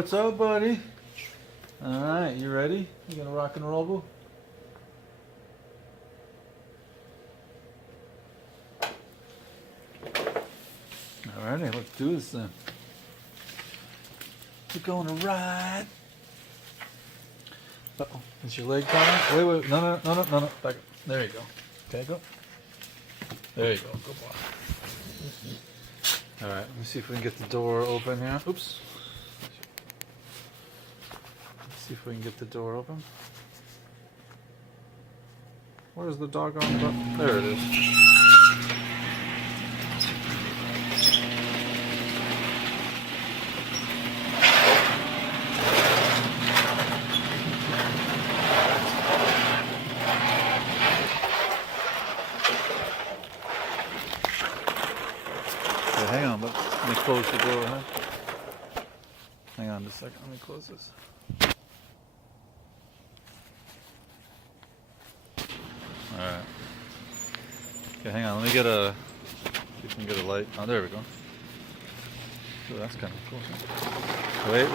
what's up, buddy? Alright, you ready? You gonna rock and roll, boo? Alrighty, let's do this then. We're going to ride. Uh-oh, is your leg coming? Wait, no, back up. There you go. Okay, go. There you go, good boy. Alright, let me see if we can get the door open here. Oops. Let's see if we can get the door open. Where's the doggone button? There it is. Okay, hang on, let me close the door, huh? Hang on just a second, let me close this. Alright. Okay, hang on, let me get a, see if we can get a light. Oh, there we go. Oh, that's kind of cool. Huh? Wait.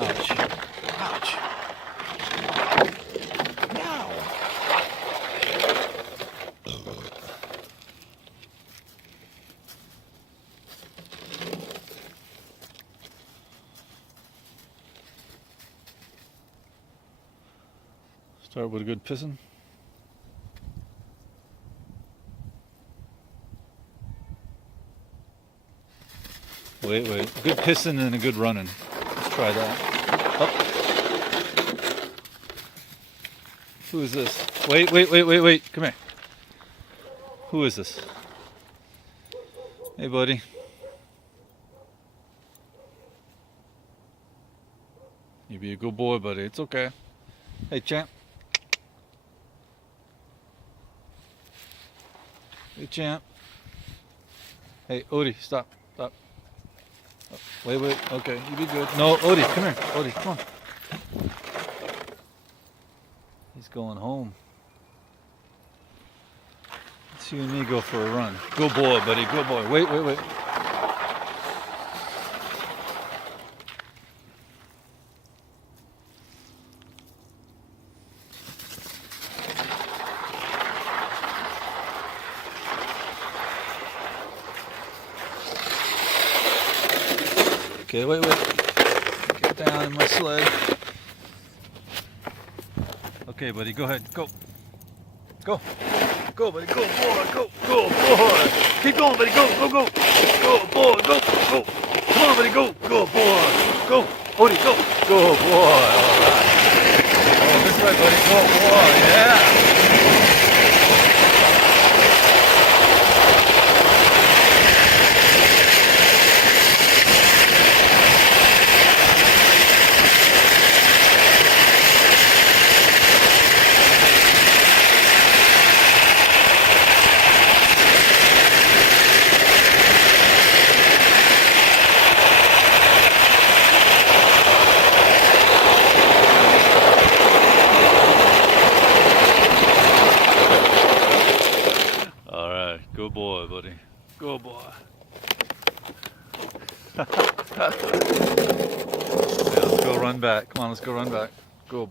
Ouch. Ouch. Ow. Start with a good pissing. Wait. Good pissing and a good running. Let's try that. Up. Who is this? Wait. Come here. Who is this? Hey, buddy. You be a good boy, buddy. It's okay. Hey, champ. Hey, champ. Hey, Odie, stop. Oh, wait. Okay, you be good. No, Odie, come here. Odie, come on. He's going home. Let's you and me go for a run. Good boy, buddy. Good boy. Wait. Okay, wait. Get down in my sled. Okay, buddy, go ahead. Go, buddy. Go, boy. Go, boy. Keep going, buddy. Go. Go, boy. Go. Come on, buddy. Go, boy. Go, Odie. Go, boy. All right. Oh, this way, buddy. Go, boy. Yeah. Good boy, buddy. Good boy. Yeah, let's go run back. Come on, let's go run back. Good boy.